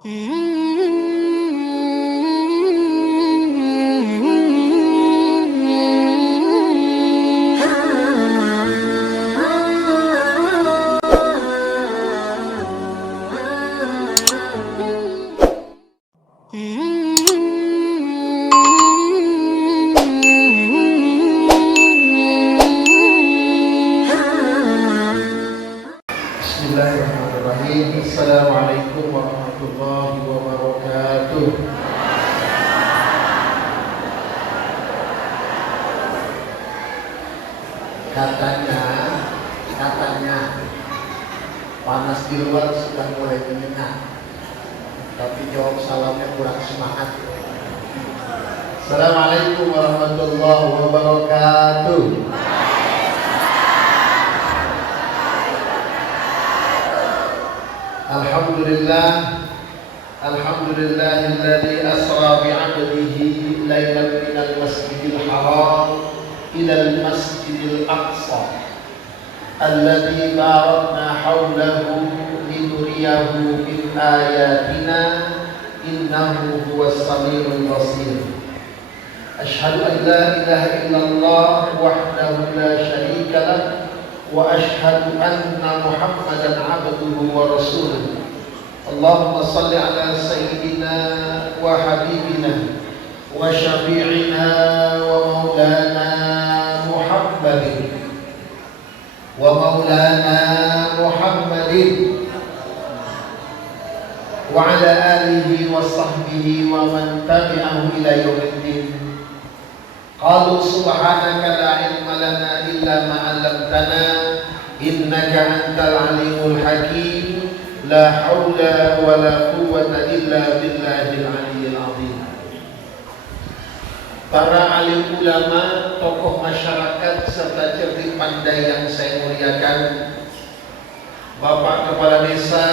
Bismillahirrahmanirrahim. Assalamualaikum warahmatullahi wabarakatuh. Katanya panas di luar sudah mulai menyengat, tapi jawab salamnya kurang semangat. Assalamualaikum warahmatullahi wabarakatuh. Alhamdulillahilladzi asra bi'abdihi lailan minal masjidil haram ilal masjidil aqsa alladzi barakna hawlahu linuriyahu min ayatina innahu huwas samiul basir. Asyhadu an la ilaha illallah wahdahu la syarika lah wa asyhadu anna Muhammadan abduhu wa rasuluh. Allahumma salli ala sayyidina wa habibina wa syafi'ina wa maulana Muhammadin wa ala alihi wa sahbihi wa man tabi'ahu ila yaumiddin. Qalu subhanaka la ilma lana illa ma 'allamtana innaka antal alimul hakim. La haula wa la quwwata illa billahil aliyyil azim. Para alim ulama, tokoh masyarakat serta cerdik pandai yang saya muliakan, Bapak Kepala Desa,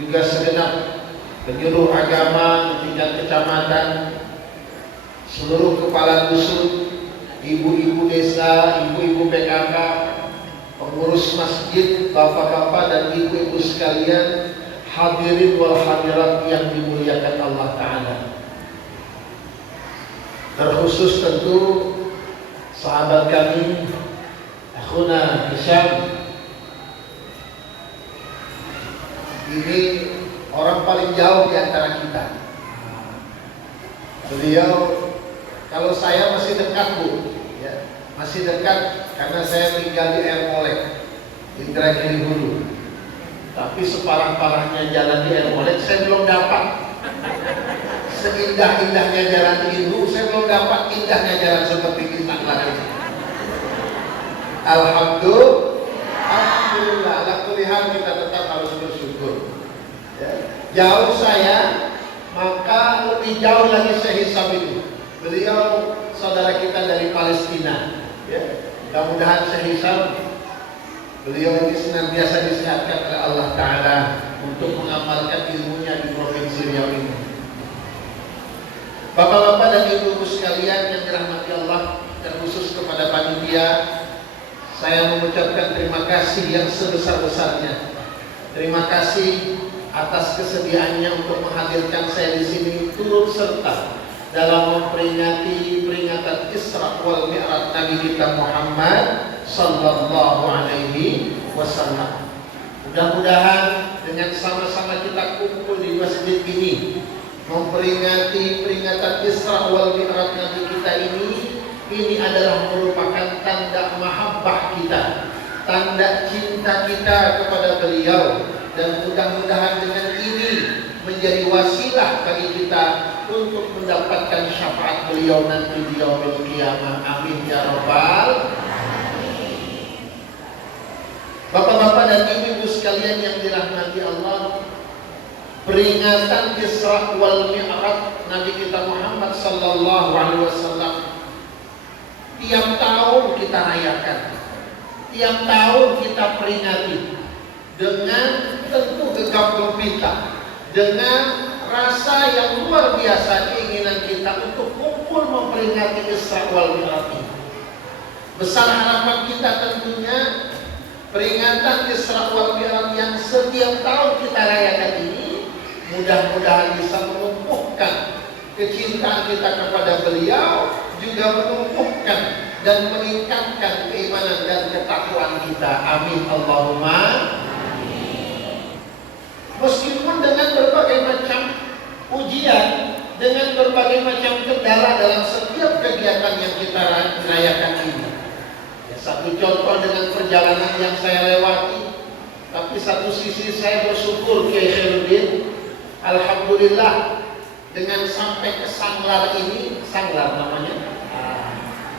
juga segenap penyuluh agama di tingkat kecamatan, seluruh kepala dusun, ibu-ibu desa, ibu-ibu PKK, pengurus masjid, bapak-bapak dan ibu-ibu sekalian, hadirin wal hadirat yang dimuliakan Allah Ta'ala. Terkhusus tentu sahabat kami Akhuna Hisham. Ini orang paling jauh di antara kita. Beliau, kalau saya masih dekat Bu, ya, masih dekat karena saya tinggal di Ermolek, Indragiri Hulu. Tapi separah-parahnya jalan di Ermolek saya belum dapat. Seindah-indahnya jalan Hindu saya belum dapat indahnya jalan seperti kita lagi. Alhamdulillah, ala kulli hal kita tetap harus bersyukur. Ya. Jauh saya, maka lebih jauh lagi Syekh Hisham itu. Beliau saudara kita dari Palestina. Ya. Mudah-mudahan Syekh Hisham, beliau ini senantiasa disehatkan oleh Allah Ta'ala untuk mengamalkan ilmunya di Provinsi Riau ini. Bapak-bapak dan ibu-ibu sekalian yang dirahmati Allah, terkhusus kepada panitia, saya mengucapkan terima kasih yang sebesar-besarnya. Terima kasih atas kesediaannya untuk menghadirkan saya di sini turut serta dalam memperingati peringatan Isra wal Mi'raj Nabi kita Muhammad sallallahu alaihi wasallam. Mudah-mudahan dengan sama-sama kita kumpul di masjid ini memperingati peringatan Isra wal Mi'raj Nabi kita ini adalah merupakan tanda mahabbah kita, tanda cinta kita kepada beliau, dan mudah-mudahan dengan ini menjadi wasilah bagi kita untuk mendapatkan syafaat beliau nanti di yaumil qiyamah. Amin ya rabbal. Bapak-bapak dan ibu-ibu sekalian yang dirahmati Allah, peringatan Isra wal Mi'raj Nabi kita Muhammad sallallahu alaihi wasallam tiap tahun kita rayakan, tiap tahun kita peringati dengan tentu gegap gempita, dengan rasa yang luar biasa keinginan kita untuk kumpul memperingati Isra wal Mi'raj ini. Besar harapan kita tentunya peringatan Isra wal Mi'raj yang setiap tahun kita rayakan ini mudah-mudahan bisa menumbuhkan kecintaan kita kepada beliau, juga menumbuhkan dan meningkatkan keimanan dan ketakwaan kita. Amin Allahumma. Meskipun dengan berbagai macam ujian, dengan berbagai macam kendala dalam setiap kegiatan yang kita rayakan ini. Ya, satu contoh dengan perjalanan yang saya lewati, tapi satu sisi saya bersyukur Kiai Khairuddin, alhamdulillah dengan sampai ke Sanglar ini, Sanglar namanya,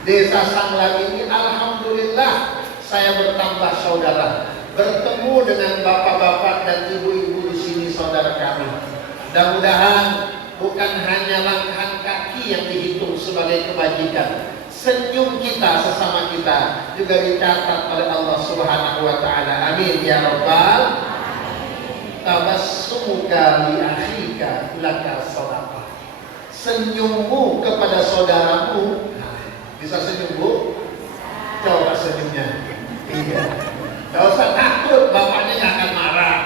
desa Sanglar ini, alhamdulillah saya bertambah saudara, bertemu dengan bapak-bapak dan ibu-ibu di sini, saudara kami. Mudah-mudahan bukan hanya langkah kaki yang dihitung sebagai kebajikan, senyum kita sesama kita juga dicatat oleh Allah Subhanahu wa taala. Amin ya rabbal. Tabassumuka li akhika laka shadaqah. Senyummu kepada saudaramu. Bisa senyum, Bu? Coba senyumnya. Iya. Gak usah takut, bapaknya gak akan marah.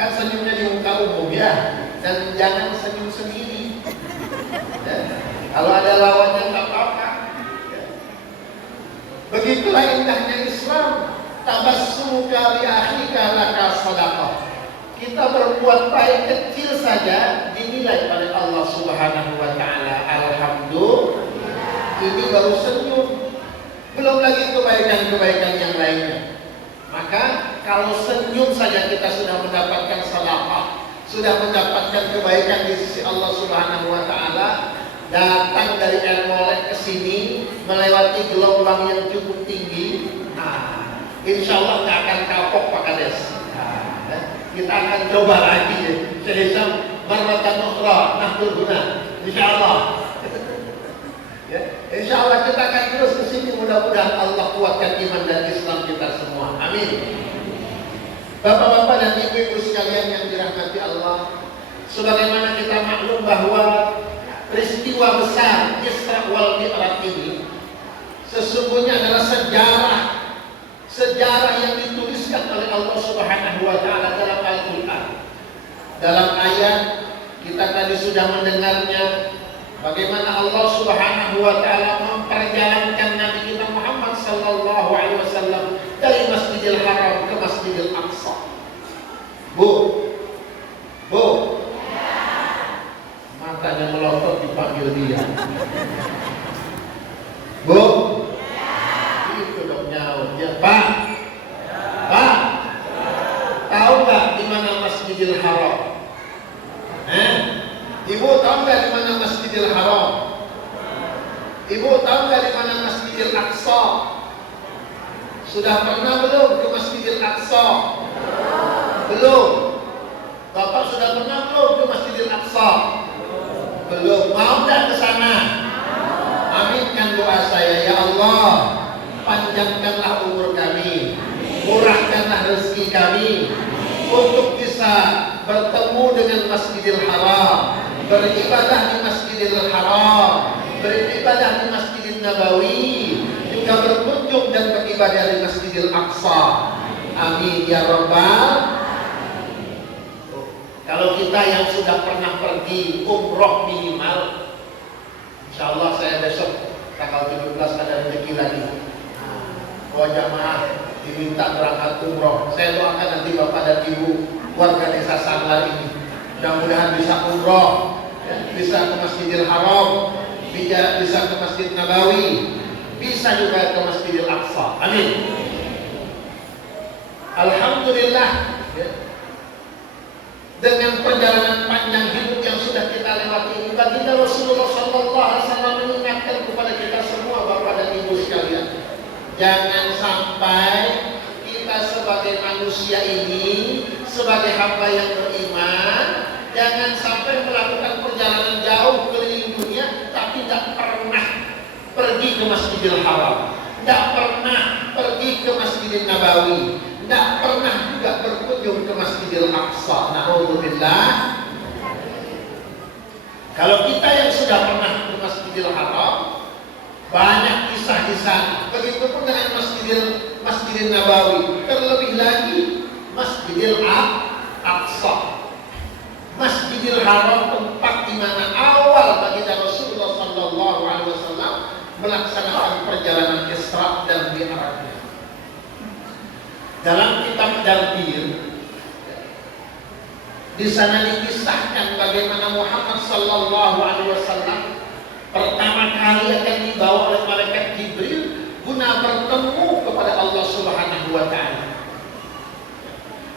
Kan senyumnya di muka umum ya. Dan jangan senyum sendiri. Ya. Kalau ada lawannya gak apa-apa. Ya. Begitulah indahnya Islam. Tabassumuka li akhika laka shadaqah. Kita berbuat baik kecil saja dinilai oleh Allah Subhanahu wa taala. Alhamdulillah. Ini baru senyum. Belum lagi kebaikan-kebaikan yang lainnya. Maka kalau senyum saja kita sudah mendapatkan salafah, sudah mendapatkan kebaikan di sisi Allah Subhanahu wa taala. Datang dari El Molek ke sini melewati gelombang yang cukup tinggi. Nah, insya Allah nggak akan kapok Pak Kades. Kita akan coba lagi ya. Sehisam marratan ukhra nahdul guna. Insyaallah. Ya, insyaallah kita akan terus ke sini, mudah-mudahan Allah kuatkan iman dan Islam kita semua. Amin. Bapak-bapak dan ibu-ibu sekalian yang dirahmati Allah, sebagaimana kita maklum bahwa peristiwa besar Isra wal Mi'raj ini sesungguhnya adalah sejarah yang dituliskan oleh Allah Subhanahu wa taala dalam Al-Qur'an. Dalam ayat kita tadi sudah mendengarnya bagaimana Allah Subhanahu wa taala memperjalankan Nabi kita Muhammad sallallahu alaihi wasallam dari Masjidil Haram ke Masjidil Aqsa. Bu. Matanya melotot dipanggil dia. Bu. Itu dong nyaut ya, Pak. Tahu nggak di mana Masjidil Haram? Ibu tahu nggak di mana Masjidil Haram? Ibu tahu nggak di mana Masjidil Aqsa? Sudah pernah belum ke Masjidil Aqsa? Belum. Bapak sudah pernah belum ke Masjidil Aqsa? Belum. Mau nggak ke sana? Aminkan doa saya, ya Allah, panjangkanlah umur kami, murahkanlah rezeki kami untuk bisa bertemu dengan Masjidil Haram, beribadah di Masjidil Haram, beribadah di Masjidil Nabawi, juga berkunjung dan beribadah di Masjidil Aqsa. Amin ya rabbal. Kalau kita yang sudah pernah pergi umroh minimal, insya Allah saya besok tanggal 17 ada rezeki lagi. Bahwa jamaah diminta berangkat umroh. Saya doakan nanti Bapak dan Ibu warga desa Sanglar ini mudah-mudahan bisa umroh, ya, bisa ke Masjidil Haram, bisa ke Masjid Nabawi, bisa juga ke Masjidil Aqsa. Amin. Alhamdulillah, ya. Dengan perjalanan panjang hidup yang sudah kita lewati ini, baginda Rasulullah SAW mengingatkan kepada kita semua, Bapak dan Ibu sekalian, jangan sampai kita sebagai manusia ini, sebagai hamba yang beriman, jangan sampai melakukan perjalanan jauh keliling dunia tapi tidak pernah pergi ke Masjidil Haram, tidak pernah pergi ke Masjidil Nabawi, tidak pernah juga berkunjung ke Masjidil Aqsa. Na'udzubillah. Kalau kita yang sudah pernah ke Masjidil Haram, banyak kisah di sana. Begitupun dengan Masjidil Nabawi, terlebih lagi Masjidil Aqsa. Masjidil Masjidil Haram, tempat di mana awal baginda Rasulullah Sallallahu Alaihi Wasallam melaksanakan perjalanan Isra dan Mi'raj. Dalam kitab Darbir, di sana dikisahkan bagaimana Muhammad Sallallahu Alaihi Wasallam pertama kali akan dibawa oleh malaikat Jibril guna bertemu kepada Allah Subhanahu Wa Taala.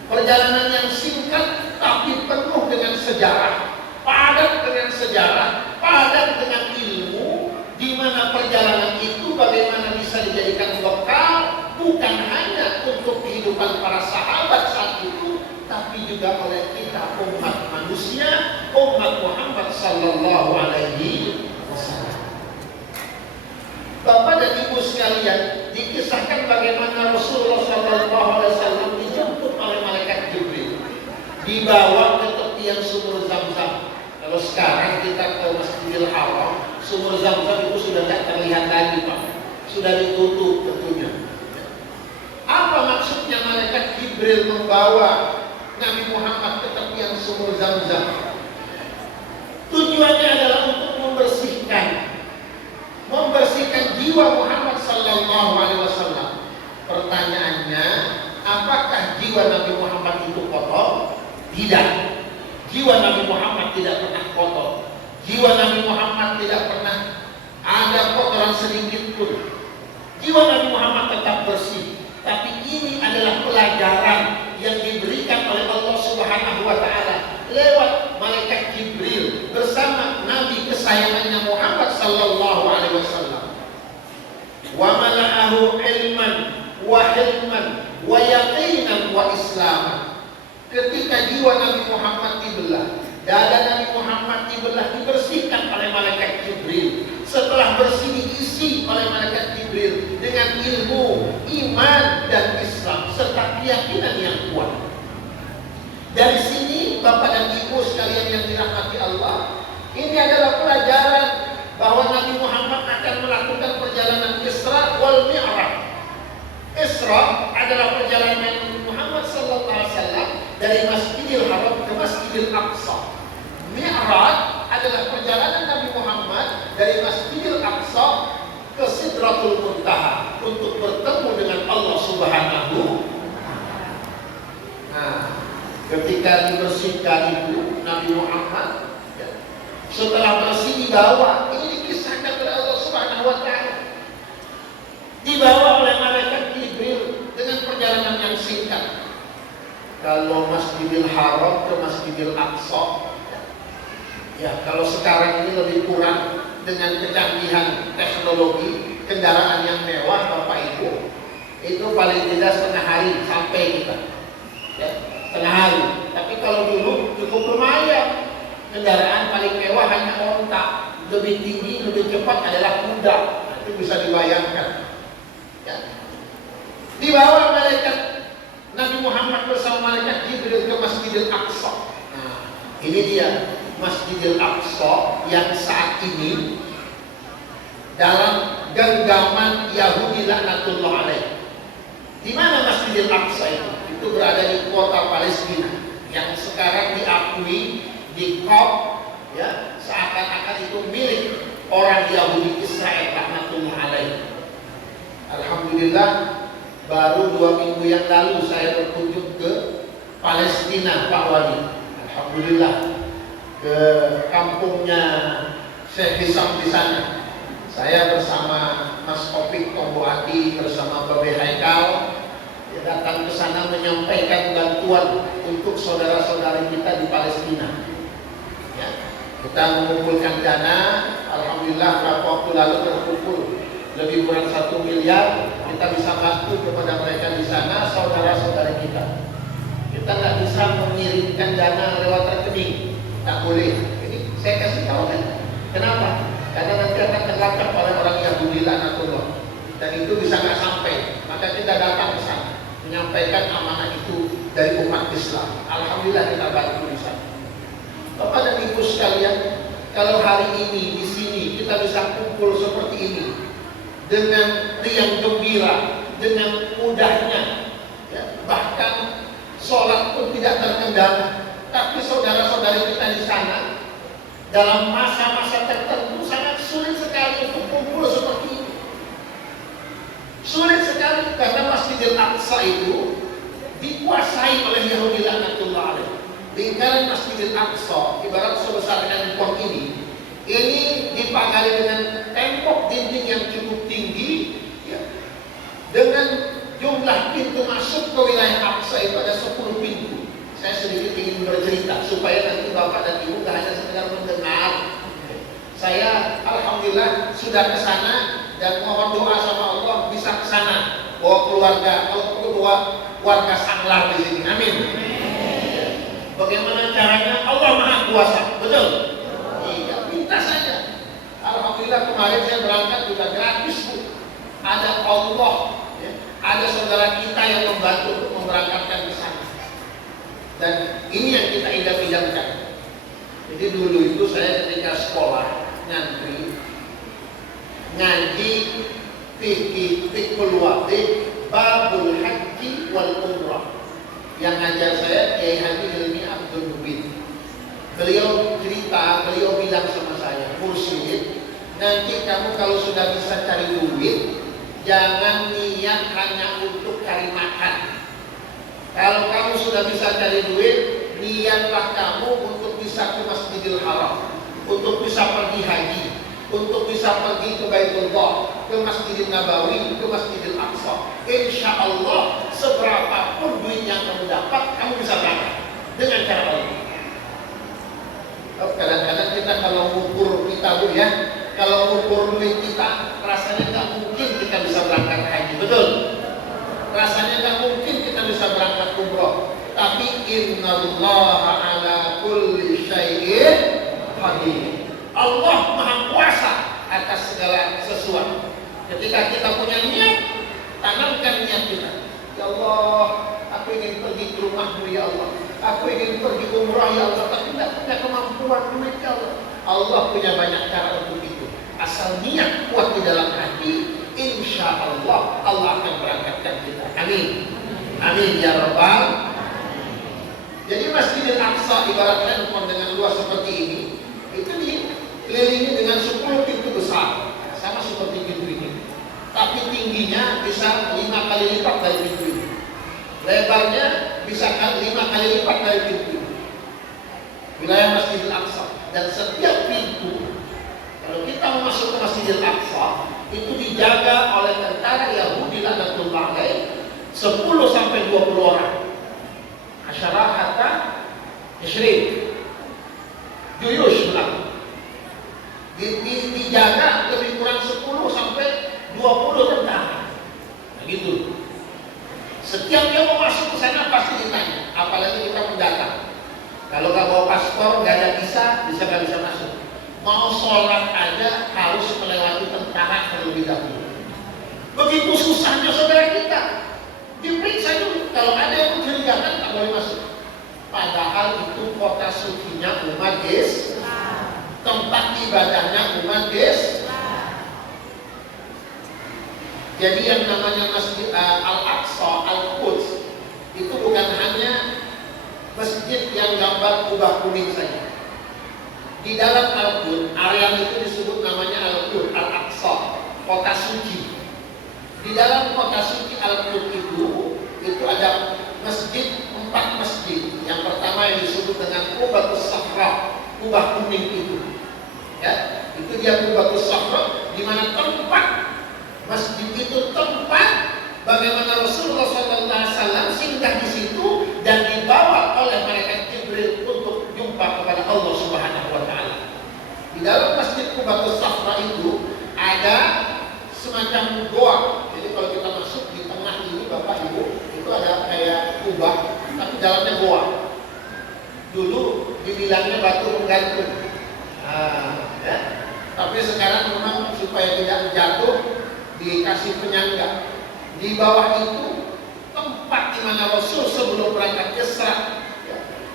Perjalanan yang singkat tapi penuh dengan sejarah, padat dengan sejarah, padat dengan ilmu, di mana perjalanan itu bagaimana bisa dijadikan bekal bukan hanya untuk kehidupan para sahabat saat itu, tapi juga oleh kita umat manusia, umat Muhammad Sallallahu Alaihi Wasallam. Bapak dan Ibu sekalian, dikisahkan bagaimana Rasulullah Sallallahu Alaihi Wasallam dijemput oleh malaikat Jibril, dibawa ke tepian sumur Zam-Zam. Kalau sekarang kita ke Masjidil Haram, sumur Zam-Zam itu sudah tidak terlihat lagi, Pak. Sudah ditutup tentunya. Apa maksudnya malaikat Jibril membawa Nabi Muhammad ke tepian sumur Zam-Zam? Tujuannya adalah untuk membersihkan jiwa Muhammad Sallallahu Alaihi Wasallam. Pertanyaannya, apakah jiwa Nabi Muhammad itu kotor? Tidak. Jiwa Nabi Muhammad tidak pernah kotor. Jiwa Nabi Muhammad tidak pernah ada kotoran sedikit pun. Jiwa Nabi Muhammad tetap bersih. Tapi ini adalah pelajaran yang diberikan oleh Allah Subhanahu Wa Taala lewat malaikat Jibril bersama Nabi kesayangannya Muhammad Sallallahu Alaihi Wasallam. Wa mala'ahu ilman wa hilman wa yaqinan wa islaman. Ketika jiwa Nabi Muhammad dibelah, dada Nabi Muhammad dibelah, dibersihkan oleh malaikat Jibril. Setelah bersih diisi oleh malaikat Jibril dengan ilmu, iman dan Islam serta keyakinan yang kuat. Dari sini Bapak dan Ibu sekalian yang dirahmati Allah, ini adalah pelajaran bahwa Nabi Muhammad akan melakukan perjalanan Isra wal Mi'raj. Isra adalah perjalanan Muhammad Sallallahu Alaihi Wasallam dari Masjidil Haram ke Masjidil Aqsa. Mi'raj adalah perjalanan Nabi Muhammad dari Masjidil Aqsa ke Sidratul Muntaha untuk bertemu dengan Allah Subhanahu. Nah, ketika dibersihkan itu Nabi Muhammad, setelah bersih dibawa, ini dikisahkan oleh Allah Subhanahu Wa Taala, dibawa oleh malaikat Jibril dengan perjalanan yang singkat. Kalau Masjidil Haram ke Masjidil Aqsa, ya kalau sekarang ini lebih kurang dengan kecanggihan teknologi, kendaraan yang mewah Bapak Ibu, itu paling tidak setengah hari sampai kita, ya, setengah hari. Tapi kalau dulu cukup lumayan, kendaraan paling mewah hanya onta, lebih tinggi, lebih cepat adalah kuda. Itu bisa dibayangkan. Ya. Dibawa malaikat Nabi Muhammad bersama malaikat Jibril ke Masjidil Aqsa. Nah, ini dia Masjidil Aqsa yang saat ini dalam genggaman Yahudi laknatullah alaih. Di mana Masjidil Aqsa itu? Itu berada di kota Palestina yang sekarang diakui di Qom, ya, seakan-akan itu milik orang Yahudi Israel laknatullah alaih. Alhamdulillah, baru 2 minggu yang lalu saya berkunjung ke Palestina, Pak Wali. Alhamdulillah, ke kampungnya Syekh Hisam di sana. Saya bersama Mas Opik Tomboati bersama Babe Haikal datang ke sana menyampaikan bantuan untuk saudara-saudari kita di Palestina. Ya, kita mengumpulkan dana. Alhamdulillah, beberapa waktu lalu terkumpul lebih kurang 1 miliar. Kita bisa bantu kepada mereka di sana, saudara-saudari kita. Kita nggak bisa mengirimkan dana lewat rekening, nggak boleh. Ini saya kasih tahu kan. Kenapa? Karena nanti akan terlacak oleh orang Yahudi laknatullah, dan itu bisa nggak sampai. Maka kita datang ke sana menyampaikan amanah itu dari umat Islam. Alhamdulillah kita bantu di sana. Bapak dan Ibu sekalian, kalau hari ini di sini kita bisa kumpul seperti ini dengan riang gembira, dengan mudahnya, ya, bahkan sholat pun tidak terkendala. Tapi saudara-saudari kita di sana Dalam masa-masa tertentu sangat sulit sekali untuk kumpul seperti ini. Sulit sekali karena Masjidil Aqsa itu dikuasai oleh Yahudi laknatullah alaih. Lingkaran Masjidil Aqsa ibarat sebesar handphone ini dipagari dengan tembok dinding yang cukup tinggi, ya, dengan jumlah pintu masuk ke wilayah Aqsa itu ada 10 pintu. Saya sedikit ingin bercerita supaya nanti Bapak dan Ibu tidak hanya sekedar mendengar. Saya alhamdulillah sudah ke sana dan mohon doa sama Allah bisa ke sana. Bawa keluarga, kalau perlu bawa warga Sanglar di sini. Amin. Bagaimana caranya? Allah Maha Kuasa. Betul? Iya, minta saja. Alhamdulillah kemarin saya berangkat juga gratis, Bu. Ada Allah, ya, ada saudara kita yang membantu untuk memberangkatkan ke sana. Dan ini yang kita idam-idamkan. Jadi dulu itu saya ketika sekolah ngantri ngaji fikihul wadih babul haji wal umrah. Yang ngajar saya Kiai Haji Hilmi Abdul Mubin. Beliau cerita, beliau bilang sama saya, Mursyid, nanti kamu kalau sudah bisa cari duit, jangan niat hanya untuk cari makan. Kalau kamu sudah bisa cari duit, niatlah kamu untuk bisa ke Masjidil Haram, untuk bisa pergi haji, untuk bisa pergi ke Baitullah, ke Masjidil Nabawi, ke Masjidil Aqsa. Insya Allah seberapapun duit yang kamu dapat, kamu bisa berangkat dengan cara Allah. Kadang-kadang kita kalau ngukur kita, Bu, ya, kalau ngukur duit kita, rasanya nggak mungkin kita bisa berangkat haji, betul? Rasanya nggak mungkin kita bisa berangkat umroh. Tapi innallaha ala kulli syai'in qadir. Allah Maha Kuasa atas segala sesuatu. Ketika kita punya niat, tanamkan niat kita. Ya Allah, aku ingin pergi ke rumahmu ya Allah. Aku ingin pergi umrah ya Allah, tapi tidak punya kemampuan duit ya Allah. Allah punya banyak cara untuk itu. Asal niat kuat di dalam hati, insya Allah Allah akan berangkatkan kita. Amin. Amin ya Rabbal. Jadi Masjidil Aqsa ibarat handphone dengan luas seperti ini, itu dikelilingi dengan 10 pintu besar, sama seperti pintu ini. Tapi tingginya bisa 5 kali lipat dari pintu ini. Lebarnya bisa 5 kali lipat dari pintu ini. Wilayah Masjidil Aqsa. Dan setiap pintu, kalau kita mau masuk ke Masjidil Aqsa, itu dijaga oleh tentara Yahudi laknatullah alaih 10 sampai 20 orang. Asyarah hatta Ishrif Juyush bilang dijaga lebih kurang 10 sampai 20 tentara. Begitu. Setiap yang mau masuk ke sana pasti ditanya, apalagi kita mendatang. Kalau nggak bawa paspor, nggak ada visa, nggak bisa masuk. Mau sholat aja harus melewati tentara terlebih dahulu. Begitu susahnya saudara kita. Diperiksa dulu, kalau ada yang mencurigakan tak boleh masuk. Padahal itu kota sucinya umat Islam, tempat ibadahnya umat Islam. Jadi yang namanya Masjid Al-Aqsa, Al-Quds, itu bukan hanya masjid yang gambar kubah kuning saja. Di dalam Al-Quds, area itu disebut namanya Al-Quds, Al-Aqsa, kota suci. Di dalam kota suci Al-Quds itu ada masjid, 4 masjid. Yang pertama yang disebut dengan Qubatus Safra, kubah kuning itu. Ya, itu dia Qubatus Safra, di mana tempat masjid itu tempat bagaimana Rasulullah SAW singgah di situ dan dibawa oleh malaikat Jibril untuk jumpa kepada Allah Subhanahu wa taala. Di dalam masjid Qubatus Safra itu ada semacam goa. Jadi kalau kita masuk di tengah ini Bapak Ibu, itu ada kayak kubah, tapi dalamnya goa. Dulu dibilangnya batu menggantung. Ya. Tapi sekarang memang supaya tidak jatuh dikasih penyangga. Di bawah itu tempat di mana Rasul sebelum berangkat Isra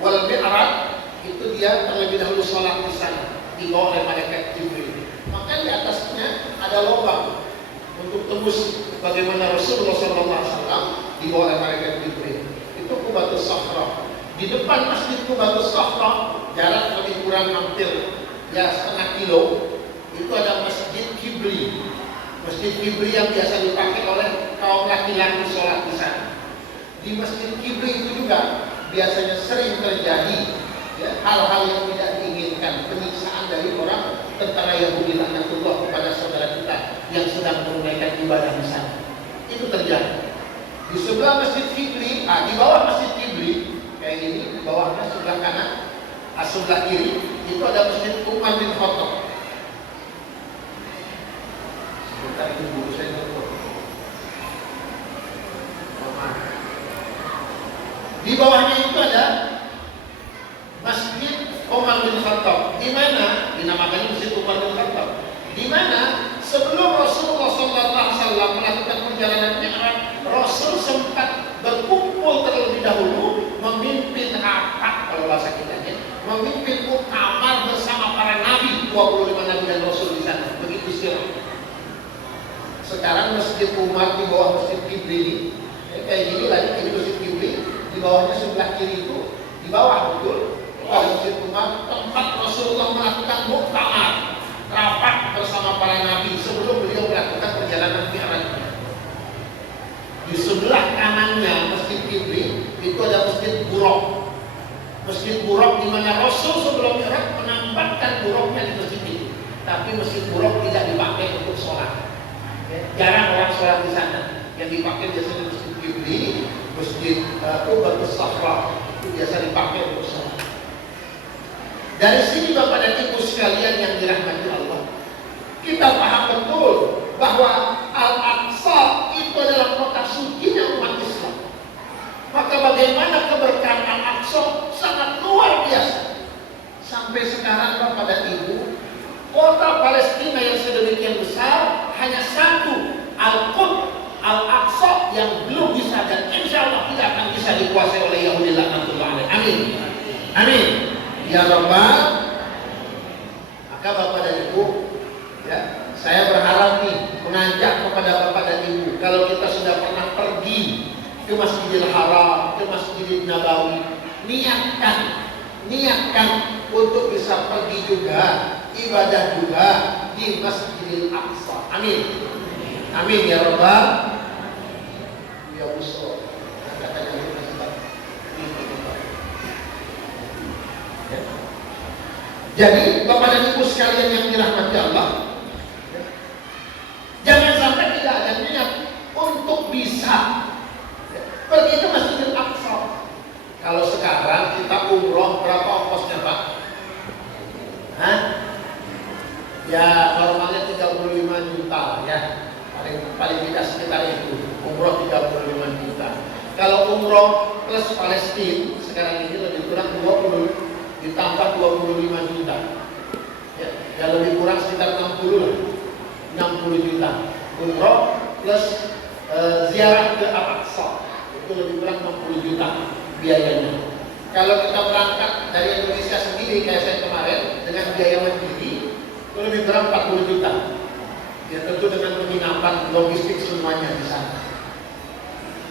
wal Mi'raj itu dia terlebih dahulu sholat di sana, dibawa oleh malaikat Jibril. Maka di atasnya ada lubang untuk tembus bagaimana Rasulullah SAW dibawa oleh malaikat Jibril. Itu Qubatus Safra. Di depan masjid Qubatus Safra jarak lebih kurang hampir ya setengah kilo, itu ada Masjid Kibli. Masjid Kibli yang biasa dipakai oleh kaum laki-laki sholat di sana. Di Masjid Kibli itu juga biasanya sering terjadi ya, hal-hal yang tidak diinginkan, penyiksaan dari orang tentara Yahudi laknatullah kepada saudara kita yang sedang menunaikan ibadah di sana. Itu terjadi. Di sebelah Masjid Kibli, di bawah Masjid Kibli kayak gini, di bawahnya sebelah kanan, sebelah kiri itu ada Masjid Umar bin Khattab. Sebentar, ini guru saya telepon. Di bawahnya itu ada Masjid Umar bin Khattab, di mana dinamakan Masjid Umar bin Khattab, di mana sebelum Rasulullah SAW melakukan perjalanan Mi'raj, Rasul sempat berkumpul terlebih dahulu, memimpin rapat, kalau bahasa kitanya, memimpin muktamar bersama para nabi, 25 nabi dan Rasul di sana. Begitu istilah. Sekarang Masjid Umar di bawah Masjid Kibli ini, kayak gini lagi, ini Masjid Kibli, di bawahnya sebelah kiri itu, di bawah betul, Masjid Umar, tempat Rasulullah melakukan muktamar, rapat bersama para nabi sebelum beliau melakukan perjalanan Mi'raj. Di sebelah kanannya Masjid Kibli itu ada Masjid Buraq. Masjid Buraq di mana Rasul sebelum Mi'raj menambahkan buraqnya di masjid itu. Tapi Masjid Buraq tidak dipakai untuk sholat. Jarang orang sholat di sana. Yang dipakai biasanya Masjid Kibli, Masjid Qubatus Safra, itu biasa dipakai untuk sholat. Dari sini Bapak dan Ibu sekalian yang dirahmati Allah, kita paham betul bahwa Al-Aqsa itu adalah kota sucinya umat Islam. Maka bagaimana keberkahan Al-Aqsa sangat luar biasa. Sampai sekarang Bapak dan Ibu, kota Palestina yang sedemikian besar hanya satu, Al-Quds, Al-Aqsa, yang belum bisa dan insya Allah tidak akan bisa dikuasai oleh Yahudi laknatullah alaih. Amin. Amin. Ya Rabbal. Maka Bapak dan Ibu, ya, saya berharap nih mengajak kepada Bapak dan Ibu, kalau kita sudah pernah pergi ke Masjidil Haram, ke Masjidil Nabawi, niatkan untuk bisa pergi juga, ibadah juga di Masjidil Aqsa. Amin. Amin ya Rabbal. Ya Busro. Jadi Bapak dan Ibu sekalian yang dirahmati Allah, jangan sampai tidak ada niat untuk bisa pergi ke Masjidil Aqsa. Kalau sekarang kita umroh, berapa ongkosnya Pak? Hah? Ya normalnya 35 juta ya, paling tidak sekitar itu. Umroh 35 juta. Kalau umroh plus Palestina sekarang ini lebih kurang 20 ditambah 25 juta. Ya lebih kurang sekitar 60 lah. 60 juta. Umroh plus ziarah ke Al-Aqsa itu lebih kurang 60 juta biayanya. Kalau kita berangkat dari Indonesia sendiri kayak saya kemarin dengan biaya mandiri itu lebih kurang 40 juta. Ya tentu dengan penginapan, logistik semuanya di sana.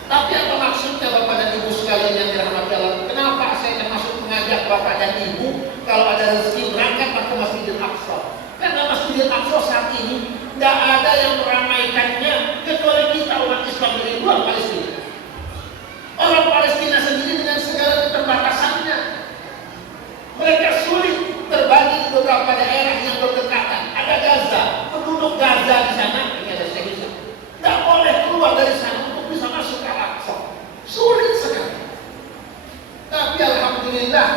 Tapi apa maksudnya Bapak dan Ibu sekalian yang dirahmati Allah? Kenapa saya termasuk mengajak Bapak dan Ibu kalau ada rezeki berangkat ke Masjidil Aqsa? Karena Masjidil Aqsa saat ini tidak ada yang meramaikannya kecuali kita umat Islam dari luar Palestina. Orang Palestina sendiri dengan segala keterbatasannya, mereka sulit terbagi di beberapa daerah yang berdekatan. Ada Gaza, penduduk Gaza di sana, ini ada Syekh, tidak boleh keluar dari sana untuk bisa masuk ke Al-Aqsa. Sulit sekali. Tapi alhamdulillah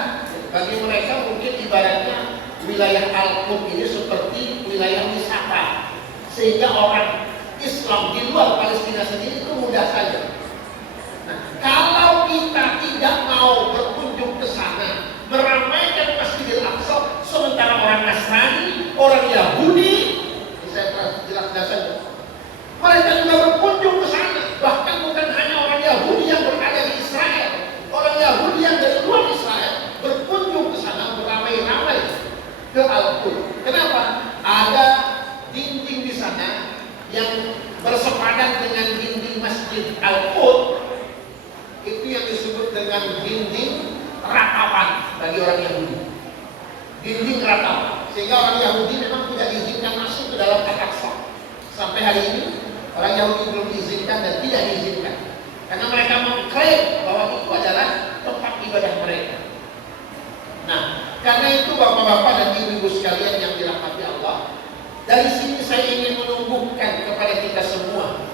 bagi mereka mungkin ibaratnya wilayah Al-Quds ini seperti wilayah wisata, sehingga orang Islam di luar Palestina sendiri itu mudah saja. Nah, kalau kita tidak mau berkunjung ke sana, meramaikan Masjidil Aqsa, sementara orang Nasrani, orang Yahudi, ini saya jelas-jelaskan, mereka juga berkunjung ke sana. Bahkan bukan hanya orang Yahudi yang berada di Israel, orang Yahudi yang dari luar Israel berkunjung ke sana beramai-ramai ke Al-Quds. Kenapa? Ada dinding di sana yang bersepadan dengan dinding Masjid Al-Quds, itu yang disebut dengan dinding ratapan bagi orang Yahudi. Dinding ratapan. Sehingga orang Yahudi memang tidak diizinkan masuk ke dalam Al-Aqsa. Sampai hari ini orang Yahudi belum diizinkan dan tidak diizinkan. Karena mereka mengklaim bahwa itu adalah tempat ibadah mereka. Nah, karena itu bapak-bapak dan ibu-ibu sekalian yang dirahmati Allah, dari sini saya ingin menumbuhkan kepada kita semua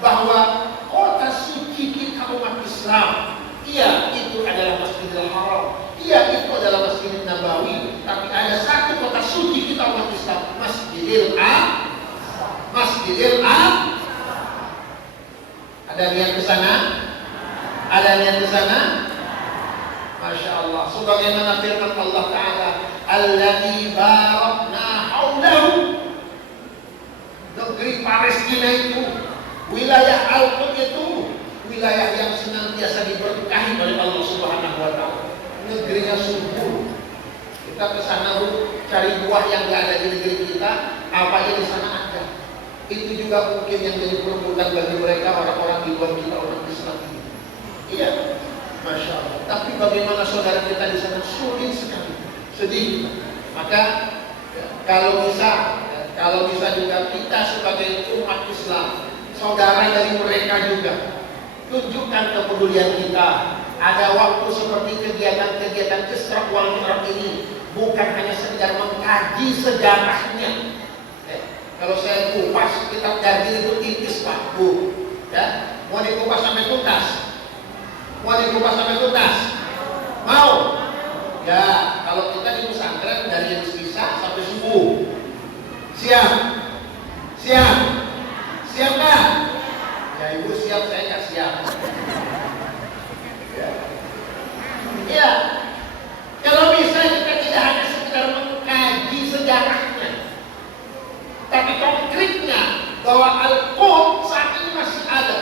bahwa kota suci kita umat Islam, iya itu adalah Masjidil Haram, iya itu adalah Masjid Nabawi, tapi ada satu kota suci kita umat Islam, Masjidil Aqsa. Ada niat ke sana? Ada niat ke sana? Masya Allah. Sebagaimana firman Allah Ta'ala, Alladzi barakna haulahu. Negeri Palestina itu, wilayah Al-Quds itu, wilayah yang senantiasa diberkahi oleh Allah Subhanahu wa Ta'ala. Negerinya subur. Kita ke sana cari buah yang gak ada di negeri kita, apa aja di sana ada. Itu juga mungkin yang jadi perebutan bagi mereka orang-orang di luar kita, orang Islam ini. Iya, Masya Allah. Tapi bagaimana saudara kita di sana sulit sekali, sedih. Maka kalau bisa juga kita sebagai umat Islam, saudara dari mereka juga, tunjukkan kepedulian kita. Ada waktu seperti kegiatan-kegiatan Isra wal Mi'raj ini bukan hanya sekedar mengkaji sejarahnya. Kalau saya kupas kitab Jardin itu tipis Pak Bu, ya, mau dikupas sampai tuntas, mau? Ya, kalau kita di pesantren dari Isya sampai subuh, siap nggak? Ya ibu siap, saya nggak siap. Ya, kalau bisa kita tidak hanya sekedar mengkaji sejarahnya, tapi konkretnya bahwa Al-Quds saat ini masih ada.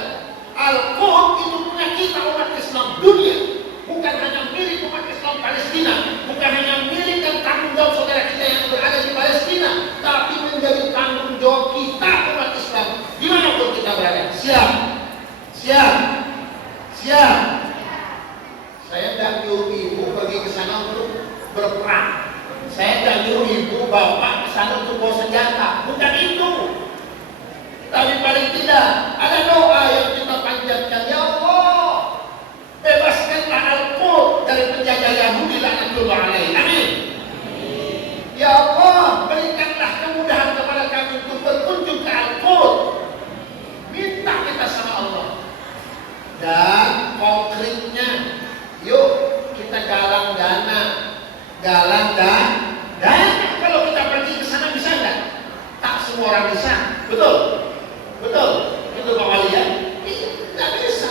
Al-Quds itu punya kita umat Islam dunia, bukan hanya milik umat Islam Palestina, bukan hanya milik dan tanggung jawab saudara kita yang berada di Palestina, tapi menjadi tanggung jawab kita umat Islam dimanapun kita berada. Siap. Saya tidak nyuruh ibu pergi ke sana untuk berperang. Saya tidak nyuruh ibu bapak ke sana untuk bawa senjata, bukan itu. Tapi paling tidak ada doa yang kita panjatkan, ya Allah, bebaskanlah Al-Quds dari penjajah Yahudi laknatullah alaihi. Amin. Ya Allah, berikanlah kemudahan kepada kami untuk berkunjung ke Al-Quds. Minta kita sama Allah. Dan konkretnya, yuk kita galang dana. Kalau kita pergi ke sana bisa nggak? Tak semua orang bisa, betul. Itu Pak Wali ya? Tidak bisa.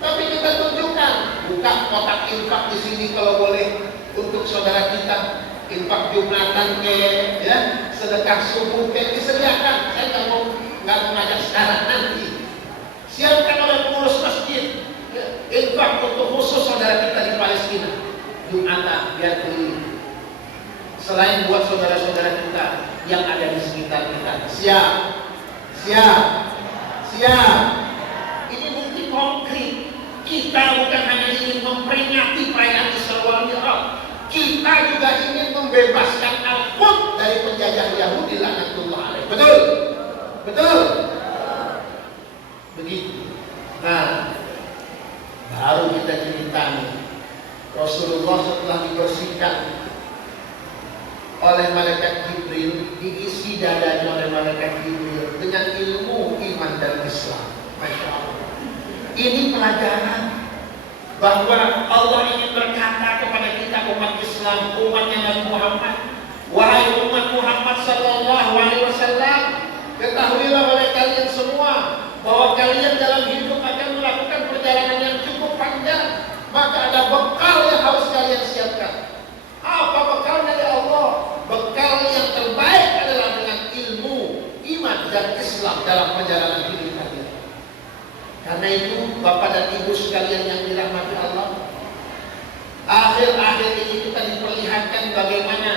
Tapi kita tunjukkan, buka kotak infak di sini kalau boleh untuk saudara kita, infak Jumatan ya, sedekah subuh disediakan. Saya nggak mau ngajak sekarang, nanti siapkan oleh pengurus masjid ya, infak untuk khusus saudara kita di Palestina. Jumatan biar beli. Selain buat saudara-saudara kita yang ada di sekitar kita. Siap. Ini bukti konkret. Kita bukan hanya ingin memperingati perayaan Isra wal Mi'raj, kita juga ingin membebaskan Al-Quds dari penjajah Yahudi laknatullah alaihi. Betul. Begitu. Nah, baru kita ceritanya Rasulullah setelah dibersihkan oleh malaikat Jibril, diisi dadanya oleh malaikat Jibril dengan ilmu iman dan Islam. Masya Allah. Ini pelajaran bahwa Allah ingin berkata kepada kita umat Islam, umatnya Nabi Muhammad, wahai umat Muhammad sallallahu alaihi wasallam, ketahuilah oleh kalian semua bahwa kalian dalam hidup akan melakukan perjalanan yang cukup panjang, maka ada bekal yang harus kalian siapkan. Apa bekalnya ya Allah? Bekal yang terbaik adalah dengan ilmu, iman dan Islam dalam perjalanan hidup kalian. Karena itu Bapak dan Ibu sekalian yang dirahmati Allah, akhir-akhir ini kita diperlihatkan bagaimana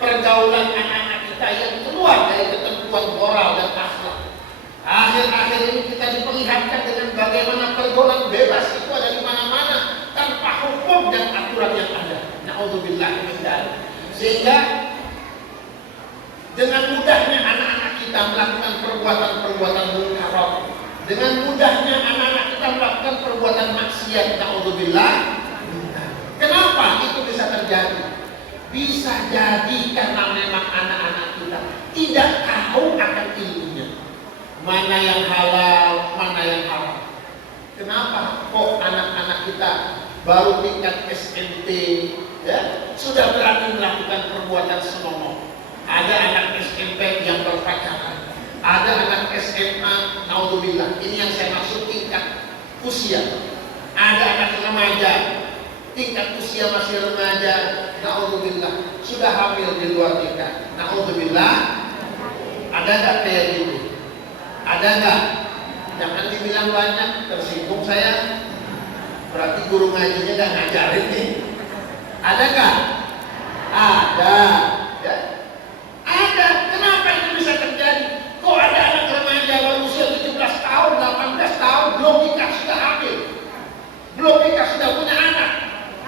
pergaulan anak-anak kita yang keluar dari ketentuan moral dan akhlak. Akhir-akhir ini kita diperlihatkan dengan bagaimana pergaulan bebas itu ada di mana-mana tanpa hukum dan aturan yang ada. Na'udzubillah min dzalik. Sehingga kita melakukan perbuatan-perbuatan munkar. Dengan mudahnya anak-anak kita melakukan perbuatan maksiat. Na'udzubillah. Kenapa itu bisa terjadi? Bisa jadi karena memang anak-anak kita tidak tahu akan ilmunya. Mana yang halal, mana yang haram. Kenapa kok anak-anak kita baru tingkat SMP ya, sudah berani melakukan perbuatan senonoh? Ada anak SMP yang berpacaran, ada anak SMA, naudzubillah. Ini yang saya maksud tingkat usia. Ada anak remaja, tingkat usia masih remaja, naudzubillah, sudah hamil di luar nikah, naudzubillah. Ada nggak kayak gitu? Ada nggak? Jangan dibilang banyak, tersinggung saya. Berarti guru ngajinya nggak ngajarin nih. Ada nggak? Ada. Ya? Ada. Kenapa itu bisa terjadi? Kok ada anak remaja baru usia 17 tahun, 18 tahun, belum nikah sudah hamil, belum nikah sudah punya anak?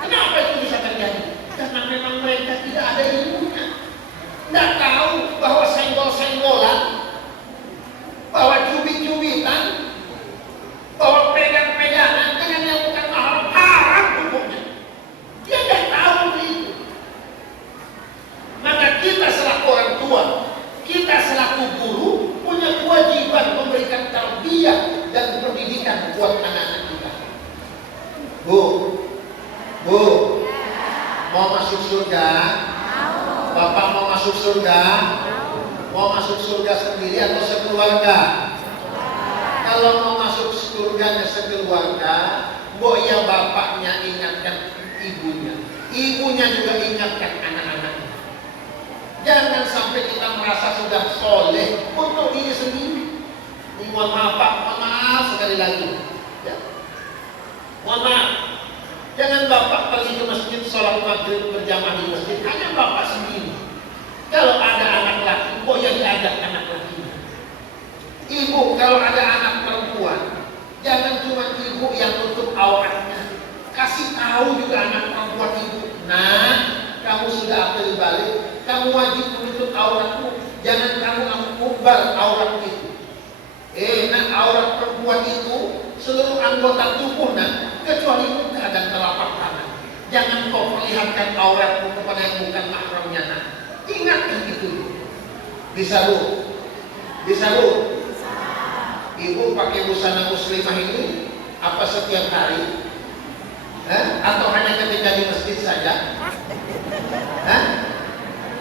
Kenapa itu bisa terjadi? Karena memang mereka tidak ada ilmunya. Tidak tahu bahwa senggol-senggolan, bahwa cubit-cubitan, bahwa pegang-pegangan dengan yang bukan mahram haram hukumnya. Dia tidak tahu itu. Maka kita selaku orang tua, kita selaku guru punya kewajiban memberikan tarbiyah dan pendidikan buat anak-anak kita. Bu, mau masuk surga? Bapak mau masuk surga? Mau masuk surga sendiri atau sekeluarga? Kalau mau masuk surganya sekeluarga, ya bapaknya ingatkan ibunya, ibunya juga ingatkan anak-anaknya. Jangan sampai kita merasa sudah soleh untuk diri sendiri. Mohon maaf Pak, mohon maaf sekali lagi. Ya. Mohon maaf. Jangan bapak pergi ke masjid sholat maghrib berjamaah di masjid hanya bapak sendiri. Kalau ada anak laki, ya diajak anak laki. Ibu kalau ada anak perempuan, jangan cuma ibu yang tutup auratnya. Kasih tahu juga anak perempuan ibu. Nah, kamu sudah akil balik, kamu wajib menutup auratmu. Jangan kamu mengubal aurat itu. Nah, aurat perempuan itu seluruh anggota tubuh, kecuali muka dan telapak tangan. Jangan kau perlihatkan auratmu kepada yang bukan mahramnya. Ingatkan itu. Bisa bu? Bisa bu? Ibu pakai busana muslimah ini apa setiap hari? Atau hanya ketika di masjid saja?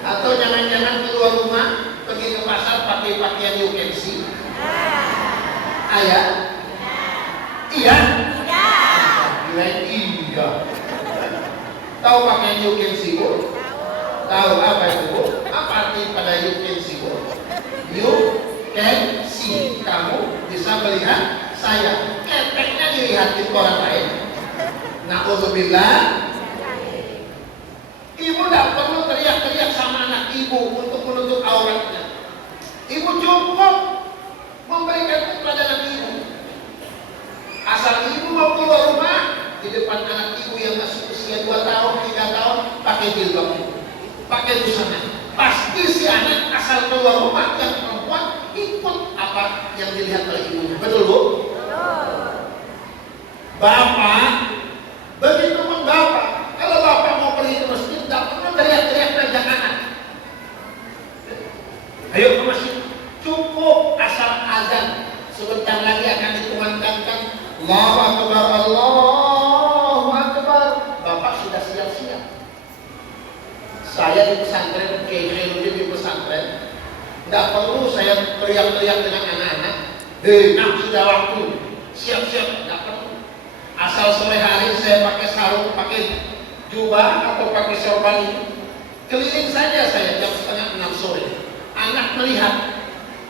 Atau jangan-jangan keluar rumah pergi ke pasar pakai pakaian you can see? Ayah? Iya? Iya. Tahu pakaian you can see bu? Tahu apa itu bu? Apa arti pada you can see bu? You can see, kamu bisa melihat saya. Keteknya dilihatin orang lain. Na'udzubillah. Ibu tidak perlu teriak-teriak sama anak ibu untuk menutup auratnya. Ibu cukup memberikan kepada anak ibu. Asal ibu mau keluar rumah, di depan anak ibu yang masih usia 2 tahun, 3 tahun, pakai jilbab, pakai busana. Pasti si anak asal keluar rumah yang perempuan ikut apa yang dilihat oleh ibunya. Betul bu? Bapak, begitu pun bapak. Kalau bapak mau pergi ke masjid, tidak perlu teriak-teriak ngajak anak. Ayo ke masjid. Cukup asal azan. Sebentar lagi akan dikumandangkan Allahu Akbar, Allahu Akbar. Bapak sudah siap-siap. Saya di pesantren, Khairuddin di pesantren, tidak perlu saya teriak-teriak dengan anak-anak. Nah sudah waktu, siap-siap, tidak perlu. Asal sore hari saya pakai sarung, pakai jubah atau pakai sorban ini, keliling saja saya jam 5:30 sore. Anak melihat,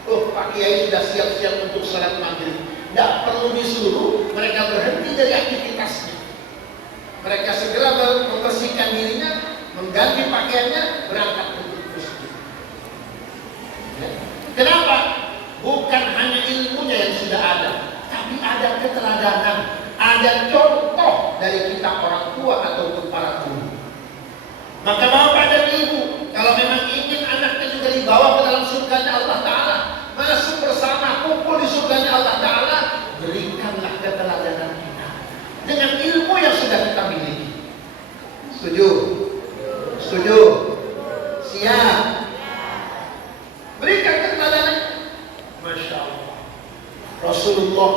oh Pak Kiai sudah siap-siap untuk salat maghrib. Tidak perlu disuruh, mereka berhenti dari aktivitasnya. Mereka segera membersihkan dirinya, mengganti pakaiannya, berangkat untuk masjid. Ya. Kenapa? Bukan hanya ilmunya yang sudah ada, tapi ada keteladanan, ada contoh dari kita orang tua ataupun para guru. Maka bapak dan ibu, kalau memang ingin anaknya juga dibawa ke dalam surganya Allah Ta'ala, Setuju? Setuju? Siap? Berikan keteladanan. Masya Allah. Rasulullah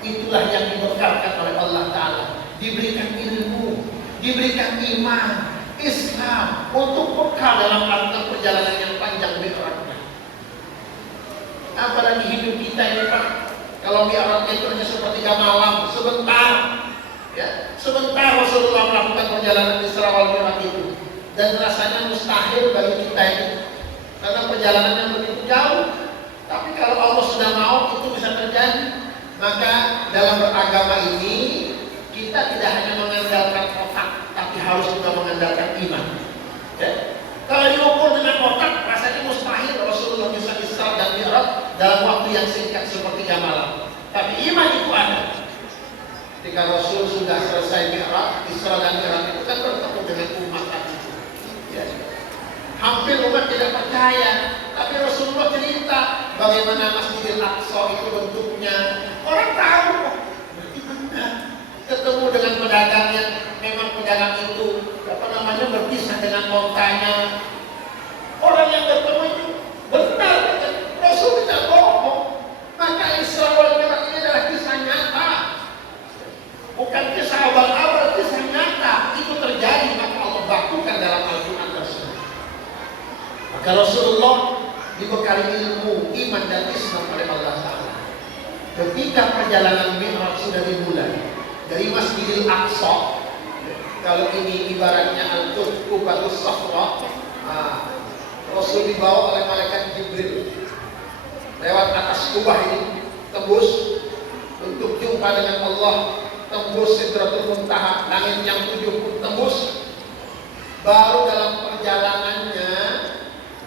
itulah yang dibekalkan oleh Allah Ta'ala. Diberikan ilmu, diberikan iman, Islam untuk bekal dalam rangka perjalanan yang panjang mi'rajnya. Apalagi hidup kita ini Pak, kalau mi'rajnya itu hanya sepertiga malam, sebentar, ya, sebentar Rasulullah melakukan perjalanan Isra wal Mi'raj itu, dan rasanya mustahil bagi kita ini, karena perjalanannya begitu jauh. Tapi kalau Allah sudah mau itu bisa terjadi. Maka dalam beragama ini kita tidak hanya mengandalkan otak, tapi harus juga mengandalkan iman. Ya? Kalau diukur dengan otak, rasanya mustahil Rasulullah bisa Isra dan Mi'raj dalam waktu yang singkat sepertiga malam. Tapi iman itu ada. Ketika Rasul sudah selesai Mi'raj, Isra dan Mi'raj itu kan bertemu dengan umat tadi. Ya. Hampir umat tidak percaya, tapi Rasulullah cerita bagaimana Masjidil Aqsa itu bentuknya. Orang tahu, berarti benar. Ketemu dengan pedagang yang memang pedagang itu berpisah dengan montanya. Orang yang bertemu itu benar, Rasul tidak bohong. Maka Isra wal Mi'raj ini adalah kisah nyata, bukan kisah abal-abal, kisah nyata. Itu terjadi, maka Allah bakukan dalam Al-Quran tersebut. Maka Rasulullah dibekali ilmu, iman dan Islam oleh Allah Ta'ala. Ketika perjalanan Mi'raj sudah dimulai dari Masjidil Aqsa, kalau ini ibaratnya Al-Qubatus Safra, Rasul dibawa oleh malaikat Jibril lewat atas kubah ini, tembus untuk jumpa dengan Allah, tembus Sidratul Muntaha, langit yang 7 pun tembus. Baru dalam perjalanannya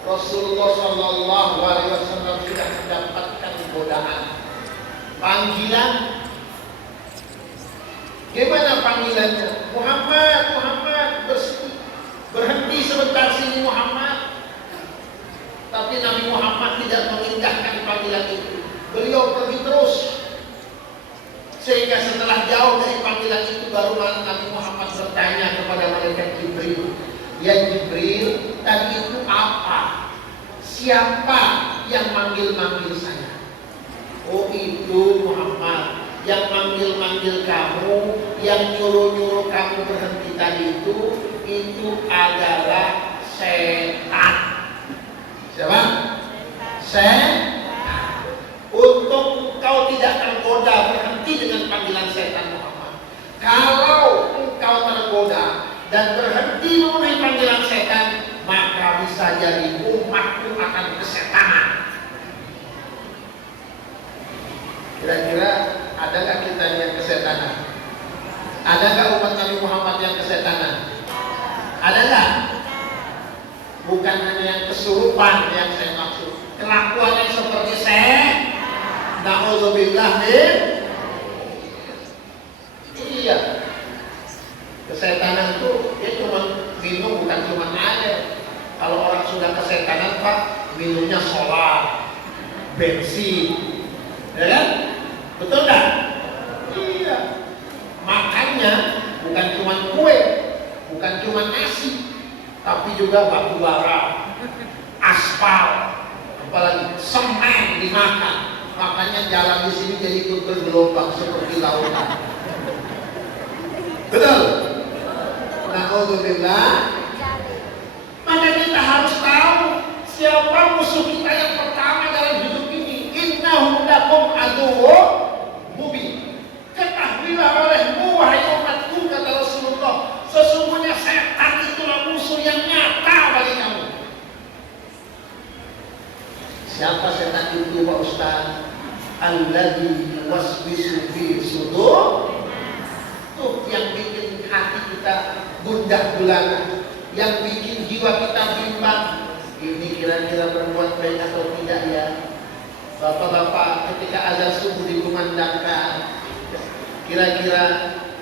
Rasulullah Shallallahu Alaihi Wasallam sudah mendapatkan godaan, panggilan. Gimana panggilannya? Muhammad, Muhammad, berhenti sebentar sini Muhammad. Tapi Nabi Muhammad tidak mengindahkan panggilan itu. Beliau pergi terus. Sehingga setelah jauh dari panggilan itu, baru Nabi Muhammad bertanya kepada malaikat Jibril, ya Jibril, tadi itu apa? Siapa yang manggil-manggil saya? Oh, itu Muhammad. Yang manggil-manggil kamu, yang nyuruh-nyuruh kamu berhenti tadi itu adalah setan. Siapa? Setan. Untuk engkau tidak tergoda, berhenti dengan panggilan setan Muhammad. Kalau engkau tergoda dan berhenti memenuhi panggilan setan, maka bisa jadi umatku akan kesetanan. Kira-kira ada nggak kita yang kesetanan? Ada nggak umat Nabi Muhammad yang kesetanan? Ada nggak? Bukan hanya yang kesurupan yang saya maksud, kelakuan yang seperti na'udzubillah min. Iya, kesetanan itu dia cuma minum, bukan cuma air. Kalau orang sudah kesetanan Pak, minumnya solar, bensin, ya kan? Betul tak? Iya. Makannya bukan cuma kue, bukan cuma nasi, tapi juga batu bara, aspal, apalagi semen dimakan. Makanya jalan di sini jadi ikut bergelombang seperti lautan. Betul? Na'udzubillah. Maka kita harus tahu siapa musuh kita yang pertama dalam hidup ini. Innahum lakum aduwwun mubin. Ketahuilah olehmu wahai umatku, kata Rasulullah, sesungguhnya setan itulah musuh yang nyata bagi kamu. Siapa setan itu Pak Ustaz? Alladzi waswisu fi sudur. Tuh yang bikin hati kita gundah gulana, yang bikin jiwa kita bimbang. Ini kira-kira berbuat baik atau tidak ya? Bapak-bapak, ketika azan subuh dikumandangkan, kira-kira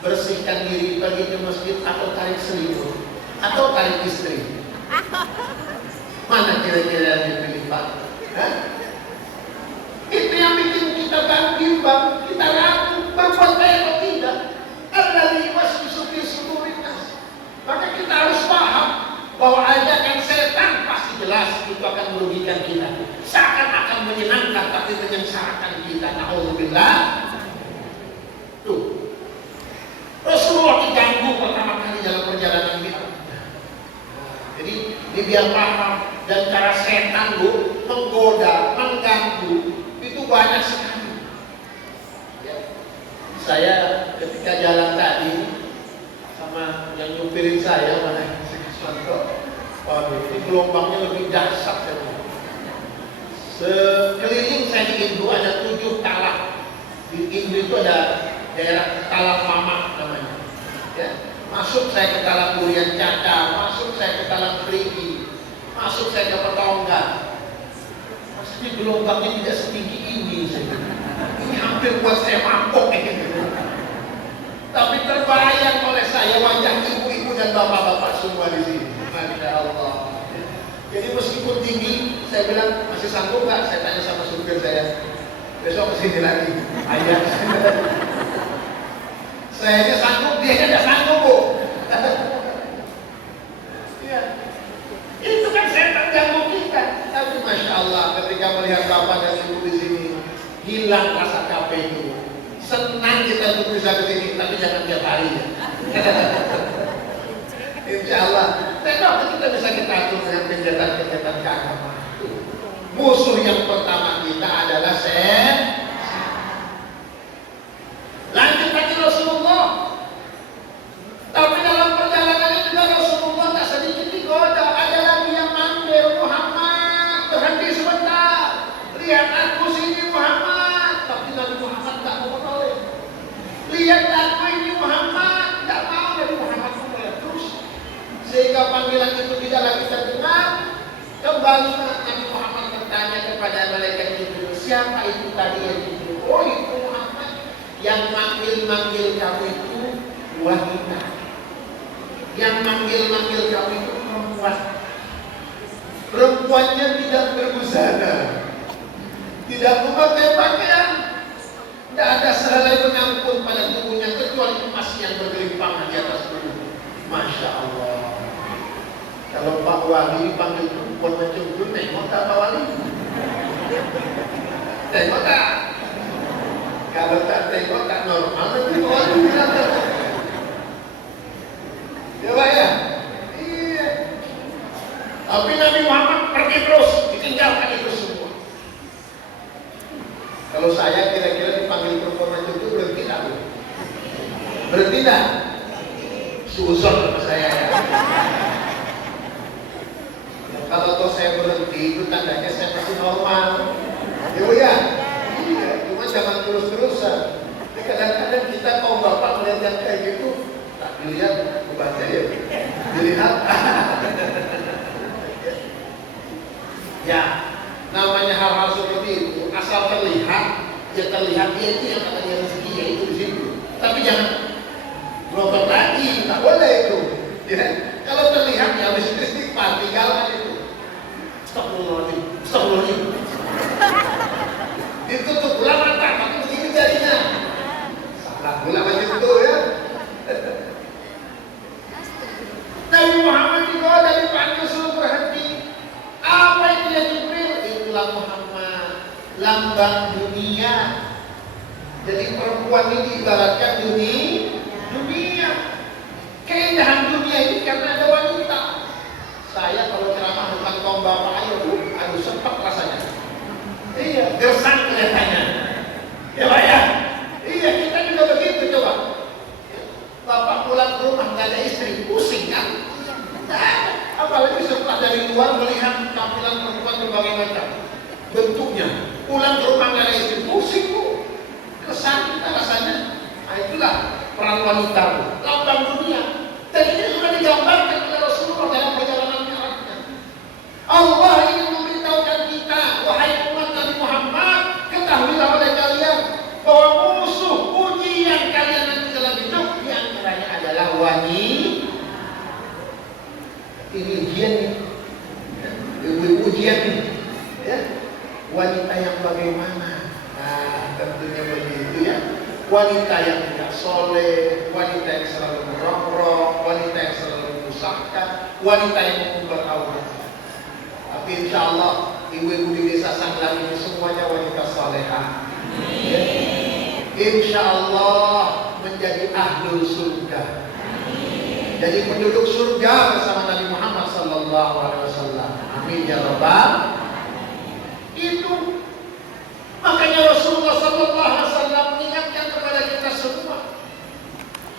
bersihkan diri, pergi ke masjid atau tarik selimut atau tarik istri? Mana kira-kira yang dipilih Pak? Hah? Itu yang bikin kita bimbang, kita ragu berbuat baik atau tidak. Ada di waswisufi sudurinas. Maka kita merugikan kita, seakan-akan menyenangkan tapi menyengsarakan kita. Na'udzubillah. Tuh, Rasulullah diganggu pertama kali dalam perjalanan itu. Jadi ini biar paham, dan cara setan lu menggoda, mengganggu itu banyak sekali. Ya. Saya ketika jalan tadi sama yang nyupirin saya, mana si Kasmanto, waduh, ini gelombangnya lebih dahsyat. Sekeliling saya di Indo ada 7 talak. Di Indo itu ada daerah Talang Mamak namanya. Ya. Masuk saya ke Talang Durian Caca, masuk saya ke Talang Perigi, masuk saya ke Petongan. Maksudnya gelombangnya tidak setinggi ini. Ini hampir buat saya mabok gitu. Tapi terbayang oleh saya wajah ibu-ibu dan bapak-bapak semua di sini. Masya Allah. Jadi meskipun tinggi, saya bilang masih sanggup nggak? Saya tanya sama supir saya. Besok kesini lagi. Ayah. Saya sanggup, dia tidak sanggup, Bu. Ya. Itu kan setan ganggu kita. Tapi Masya Allah, ketika melihat bapak dan ibu di sini, hilang rasa capek itu. Senang kita untuk bisa ke sini, tapi jangan tiap hari ya. Insya Allah, tentu kita bisa kita atur dengan kegiatan-kegiatan keagamaan. Musuh yang pertama kita adalah setan. Lanjut lagi Rasulullah. Tapi dalam perjalanannya juga Rasulullah tak sedikit digoda. Ada lagi yang manggil, Muhammad, berhenti sebentar. Lihat aku sini Muhammad. Tapi Nabi Muhammad tak mau menoleh. Lihat aku ini Muhammad, tak mau. Nabi Muhammad menoleh terus. Sehingga panggilan itu tidak lagi terdengar. Kembali Nabi Muhammad bertanya kepada malaikat Jibril, siapa itu tadi yang Jibril? Oh, itu Muhammad. Yang manggil-manggil kamu itu wanita. Yang manggil-manggil kamu itu perempuan. Perempuannya tidak berbusana, tidak memakai pakaian, tidak ada sehelai pengampun pada tubuhnya kecuali emas yang bergelimpangan di atas tubuh. Masya Allah. Kalau Pak Wali dipanggil perempuan macam itu, tengok tak Pak Wali? Tengok tak? Kalau tak tengok tak normal, nanti Pak Wali bilang tak. Ya Pak ya? Iya. Tapi Nabi Muhammad pergi terus, ditinggalkan itu semua. Kalau saya kira-kira dipanggil perempuan macam itu, berhenti tak? Berhenti tak? Suuzon sama saya ya. Kalau toh saya berhenti itu tandanya saya masih normal. Ya, iya, cuma jangan terus-terusan. Kadang-kadang kita kaum bapak melihat yang kayak gitu, tak dilihat, kebaca ya, dilihat. Ya, namanya hal-hal seperti itu, asal terlihat, ya terlihat dia itu yang katanya rezeki ya itu di situ. Tapi jangan berobat lagi, tak boleh itu. Ya, kalau terlihat ya habis istighfar, tinggalkan itu. Astagfirullahaladzim. Ditutup pula mata, tapi begini jadinya. Salah pula macam itu ya. Nabi Muhammad juga dari panggil suruh berhenti. Apa itu ya Jibril? Itulah Muhammad, lambang dunia. Jadi perempuan ini diibaratkan dunia. Keindahan dunia ini karena ada wanita. Saya kalau ceramah depan kaum bapak aduh sempat rasanya. Iya, gersang kelihatannya. Ya Pak ya? Iya, kita juga begitu coba. Bapak pulang ke rumah nggak ada istri, pusing kan? Nah, apalagi setelah dari luar melihat tampilan perempuan berbagai macam bentuknya. Pulang ke rumah nggak ada istri, pusing Bu. Kesan kita rasanya. Nah itulah peran wanita Bu. Lambang dunia. Dan ini sudah digambarkan oleh Rasulullah dalam perjalanan Mi'rajnya. Allah ingin memberitahukan kita, wahai umat Nabi Muhammad, ketahuilah oleh kalian bahwa musuh ujian kalian nanti dalam hidup di antaranya adalah wanita. Ini ujian nih, ujian nih, ya. Wanita yang bagaimana? Nah, tentunya begitu ya. Wanita yang tidak soleh, wanita yang selalu merongrong, wanita yang selalu menyusahkan, wanita yang mengumbar aurat. Tapi Tapi insya Allah ibu-ibu di desa Sanglar ini semuanya wanita salehah. Insya Allah menjadi ahlul surga. Jadi penduduk surga bersama Nabi Muhammad sallallahu alaihi wasallam. Amin ya rabbal. Itu makanya Rasulullah sallallahu alaihi wasallam mengingatkan kepada kita semua.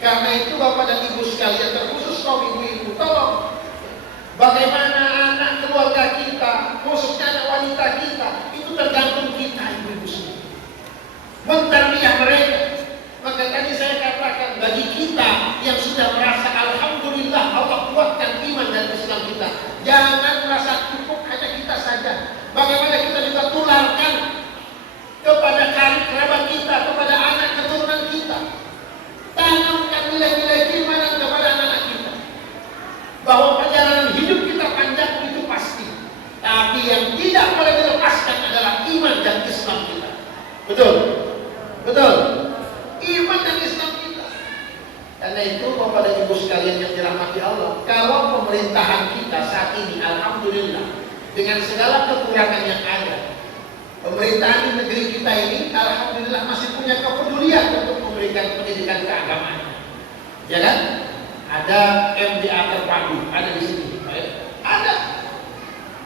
Karena itu Bapak dan Ibu sekalian, terkhusus kaum ibu-ibu, tolong bagaimana anak keluarga kita, khususnya anak wanita kita, itu tergantung kita ibu-ibu semua. Mentarbiyah mereka. Maka tadi saya katakan, bagi kita yang sudah merasa alhamdulillah Allah kuatkan iman dan Islam kita, jangan merasa cukup hanya kita saja. Bagaimana kita juga tularkan kepada kerabat kita, kepada anak keturunan kita. Tanamkan nilai-nilai keimanan kepada anak-anak kita, bahwa perjalanan hidup kita panjang itu pasti, tapi yang tidak boleh dilepaskan adalah iman dan Islam kita. Betul? Betul? Iman dan Islam kita. Karena itu Bapak dan Ibu sekalian yang dirahmati Allah, kalau pemerintahan kita saat ini alhamdulillah dengan segala kekurangan yang ada, pemerintahan di negeri kita ini alhamdulillah masih punya kepedulian untuk memberikan pendidikan keagamaan. Ya kan? Ada MDA terpadu, ada di sini. Ada.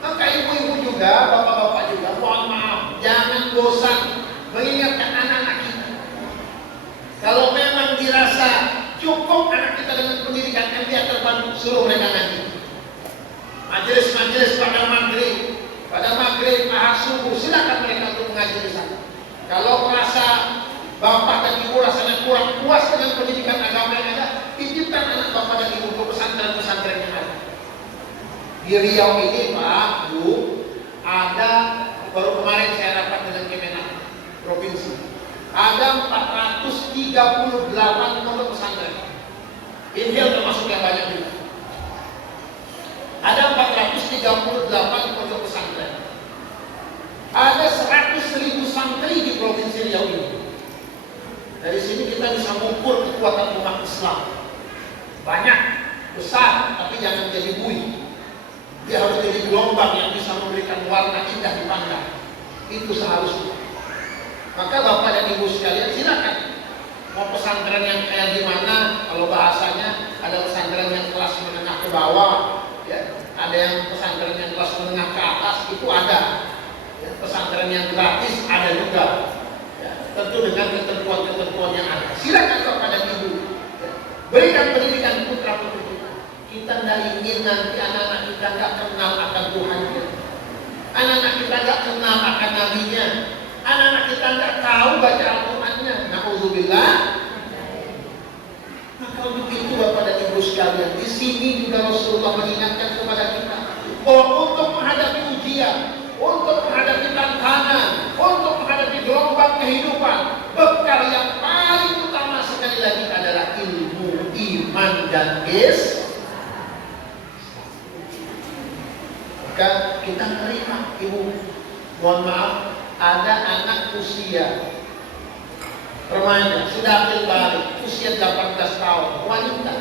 Maka ibu-ibu juga, bapak-bapak juga, mohon maaf, jangan bosan mengingatkan anak-anak kita. Kalau memang dirasa cukup anak kita dengan pendidikan MDA terpadu, suruh mereka ngaji. Majelis-majelis pada maghrib, ahad subuh, silakan mereka untuk mengaji di sana. Kalau merasa bapak dan ibu rasanya kurang puas dengan pendidikan agama yang ada, titipkan anak bapak dan ibu ke pesantren-pesantren yang ada. Di Riau ini Pak, Bu, ada, baru kemarin saya rapat dengan Kemenak Provinsi, ada 438 pondok pesantren. Inhil termasuk yang banyak juga. Ada 438 pondok pesantren. Ada 100.000 santri di Provinsi Riau ini. Dari sini kita bisa mengukur kekuatan umat Islam. Banyak, besar, tapi jangan jadi bui. Dia harus jadi gelombang yang bisa memberikan warna indah dipandang. Itu seharusnya. Maka Bapak dan Ibu sekalian, silakan. Mau pesantren yang kayak gimana? Kalau bahasanya ada pesantren yang kelas menengah ke bawah, ya. Ada yang pesantren yang kelas menengah ke atas, itu ada. Ya. Pesantren yang gratis ada juga. Ya. Tentu dengan ketentuan-ketentuan yang ada. Silakan Bapak dan Ibu. Ya. Berikan pendidikan putra-putri kita. Kita tidak ingin nanti anak-anak kita nggak kenal akan Tuhannya. Anak-anak kita nggak kenal akan Nabi-Nya. Anak-anak kita nggak tahu baca Al-Qurannya. Na'udzubillah. Maka untuk itu Bapak dan Ibu sekalian, di sini juga Rasulullah mengingatkan kepada kita bahwa untuk menghadapi ujian, untuk menghadapi tantangan, untuk menghadapi gelombang kehidupan, bekal yang paling utama sekali lagi adalah ilmu, iman dan Islam. Maka kita terima, Ibu. Mohon maaf, ada anak usia remaja, sudah akil balik, usia 18 tahun, wanita,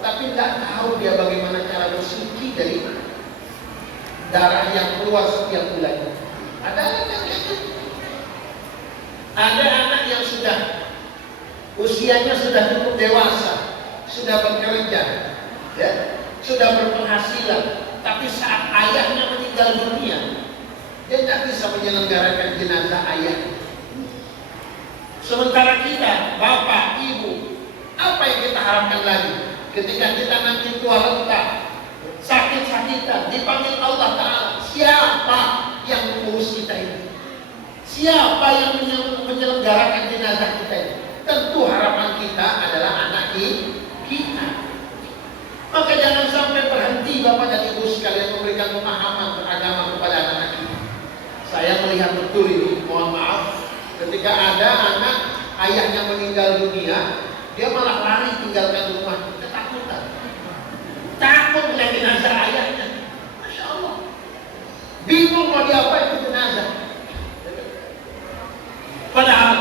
tapi tidak tahu dia bagaimana cara bersuci dari darah yang keluar setiap bulannya. Ada anak yang gitu. Ada anak yang sudah usianya sudah cukup dewasa, sudah bekerja, ya, sudah berpenghasilan, tapi saat ayahnya meninggal dunia, dia tidak bisa menyelenggarakan jenazah ayahnya. Sementara kita, bapak, ibu, apa yang kita harapkan lagi? Ketika kita nanti tua renta, sakit-sakitan, dipanggil Allah Ta'ala, siapa yang mengurus kita ini? Siapa yang menyelenggarakan jenazah kita ini? Tentu harapan kita adalah anak kita. Maka jangan sampai berhenti Bapak dan Ibu sekalian memberikan pemahaman beragama kepada anak-anak kita. Saya melihat betul ini, mohon maaf, ketika ada anak ayahnya meninggal dunia, dia malah lari tinggalkan rumah, ketakutan, takut melihat jenazah ayahnya. Masya Allah, bingung mau diapain itu jenazah. Padahal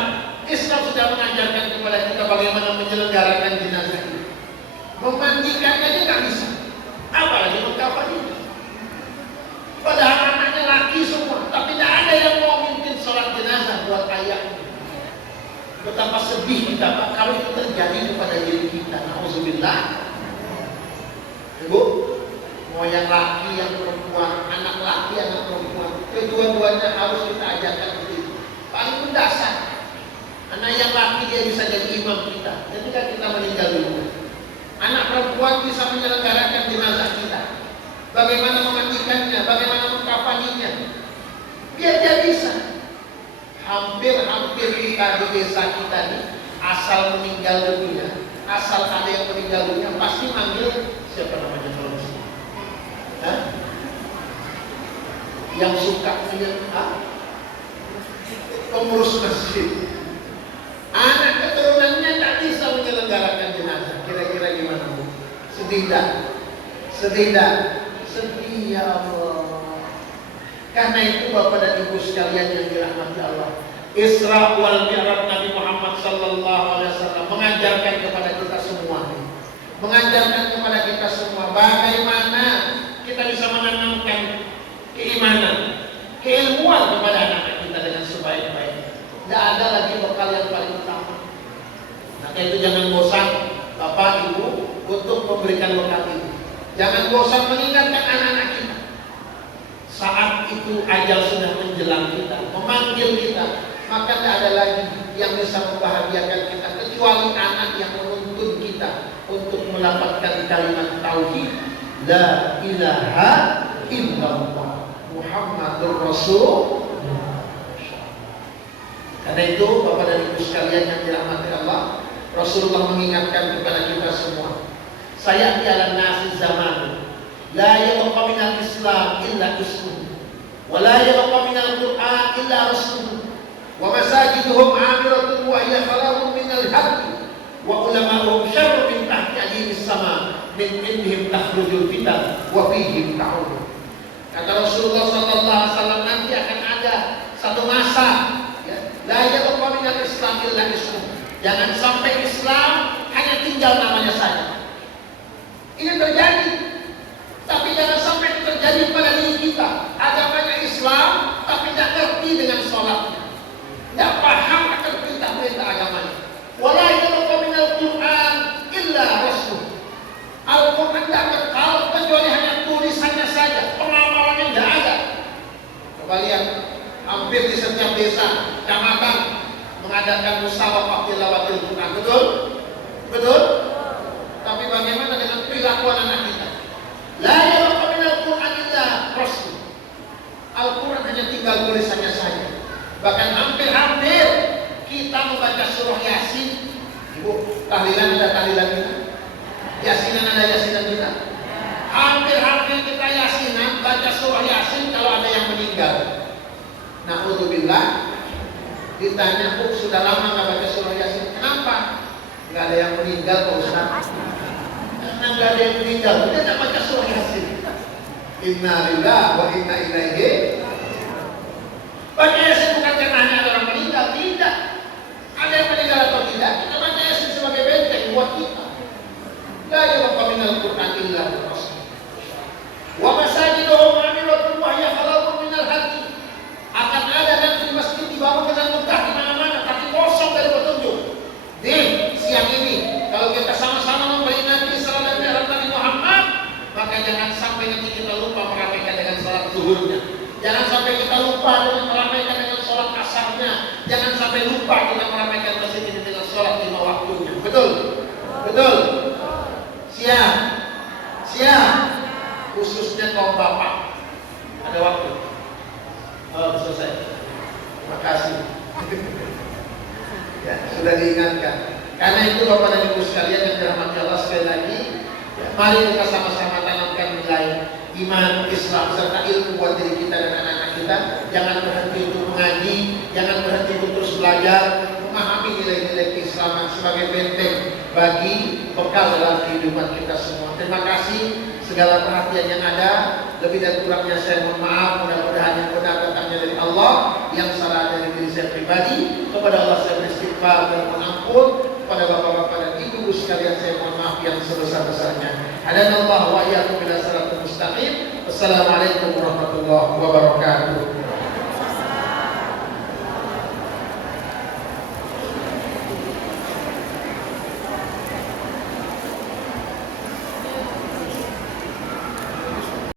Islam sudah mengajarkan kepada kita bagaimana menyelenggarakan jenazah ini. Memandikannya dia nggak bisa, apalagi mengkafaninya. Padahal anak betapa sedih kita Pak kalau itu terjadi kepada diri kita. Nauzubillah. Ibu, mau yang laki yang perempuan, anak laki anak perempuan, kedua-duanya harus kita ajarkan itu. Paling mendasar. Anak yang laki dia bisa jadi imam kita ketika kita meninggal dunia. Anak perempuan bisa menyelenggarakan jenazah kita. Bagaimana memandikannya, bagaimana mengkafaninya. Biar dia bisa. Hampir-hampir kita di desa kita nih, asal meninggal dunia, asal ada yang meninggal dunia, pasti manggil siapa namanya kalau muslim? Yang suka pengurus masjid. Anak keturunannya tak bisa menyelenggarakan jenazah. Kira-kira gimana Bu? Sedih tak? Sedih tak? Sedih ya Allah. Karena itu Bapak dan Ibu sekalian yang dirahmati Allah, Isra wal Mi'raj Nabi Muhammad sallallahu alaihi wasallam mengajarkan kepada kita semua, bagaimana kita bisa menanamkan keimanan, keilmuan kepada anak-anak kita dengan sebaik-baiknya. Tidak ada lagi bekal yang paling utama. Maka itu jangan bosan Bapak Ibu untuk memberikan bekal ini. Jangan bosan mengingatkan anak-anak kita. Saat itu ajal sudah menjelang kita, memanggil kita, maka tidak ada lagi yang bisa membahagiakan kita kecuali anak yang menuntun kita untuk mendapatkan kalimat tauhid, la ilaha illallah Muhammadur Rasulullah. Karena itu Bapak dan Ibu sekalian yang dirahmati Allah, Rasulullah mengingatkan kepada kita semua, saya jalan nasi zaman la yabqa minal Islam illa ismuh wa la yabqa minal Qur'an illa rasuluh wa masajiduhum amiratun wa hiya khalaqun minal haqq wa ulama'uhum syarrun min tahti adimis sama min indihim takhrujul fitan wa fihim ta'ud. Kata Rasulullah sallallahu alaihi wasallam, nanti akan ada satu masa la yabqa minal Islam illa ismuh. Jangan sampai Islam hanya tinggal namanya saja. Ini terjadi. Tapi jangan sampai terjadi pada diri kita. Agamanya Islam, tapi tidak ngerti dengan sholatnya, tidak paham akan perintah-perintah agamanya. Wala yabqa minal Qur'an illa rasul. Al-Quran tidak kekal kecuali hanya tulisannya saja, pengamalannya tidak ada. Coba lihat, hampir di setiap desa, kecamatan mengadakan musyawarah tilawatil Quran. Betul? Betul? Tapi bagaimana dengan perilaku anak kita? La yabqa minal Qur'an illa rasul. Al-Quran hanya tinggal tulisannya saja. Bahkan hampir-hampir kita membaca surah Yasin. Ibu, tahlilan ada tahlilan kita? Yasinan ada yasinan kita? Hampir-hampir kita yasinan, baca surah Yasin kalau ada yang meninggal. Na'udzubillah. Ditanya, Bu, sudah lama nggak baca surah Yasin? Kenapa? Nggak ada yang meninggal, Pak Ustaz. Karena nggak ada yang meninggal, dia tidak baca surah Yasin. Inna lillahi wa inna ilaihi. Baca Yasin bukan karena hanya ada orang meninggal, tidak. Ada yang meninggal atau tidak, kita baca Yasin sebagai benteng buat kita. La yabqa minal Qur'an illa rasul. Wa masajiduhum amiratun wa hiya khalaqun minal haqq. Akan ada nanti masjid dibangun dengan megah di mana-mana, tapi kosong dari petunjuk. Nih, siang ini kalau kita sama-sama memperingati salat Nabi Muhammad, maka jangan sampai nanti kita lupa meramaikan dengan salat zuhurnya. Jangan sampai kita lupa dengan meramaikan dengan salat asarnya. Jangan sampai lupa kita meramaikan masjid ini dengan salat 5 waktunya. Betul? Betul? Siap? Siap? Khususnya kaum bapak. Ada waktu? Oh, selesai. Terima kasih. Ya, sudah diingatkan. Karena itu Bapak dan Ibu sekalian yang dirahmati Allah, sekali lagi, ya, mari kita sama-sama tanamkan nilai iman, Islam serta ilmu buat diri kita dan anak-anak kita. Jangan berhenti untuk mengaji, jangan berhenti untuk terus belajar, memahami nilai-nilai keislaman sebagai benteng bagi bekal dalam kehidupan kita semua. Terima kasih segala perhatian yang ada. Lebih dan kurangnya saya mohon maaf. Mudah-mudahan yang benar datangnya dari Allah, yang salah dari diri saya pribadi. Kepada Allah saya beristighfar dan mohon ampun. Kepada bapak-bapak dan ibu sekalian saya mohon maaf yang sebesar-besarnya. Hadanallahu wa iyyakum ila siratal mustaqim. Wassalamualaikum warahmatullahi wabarakatuh.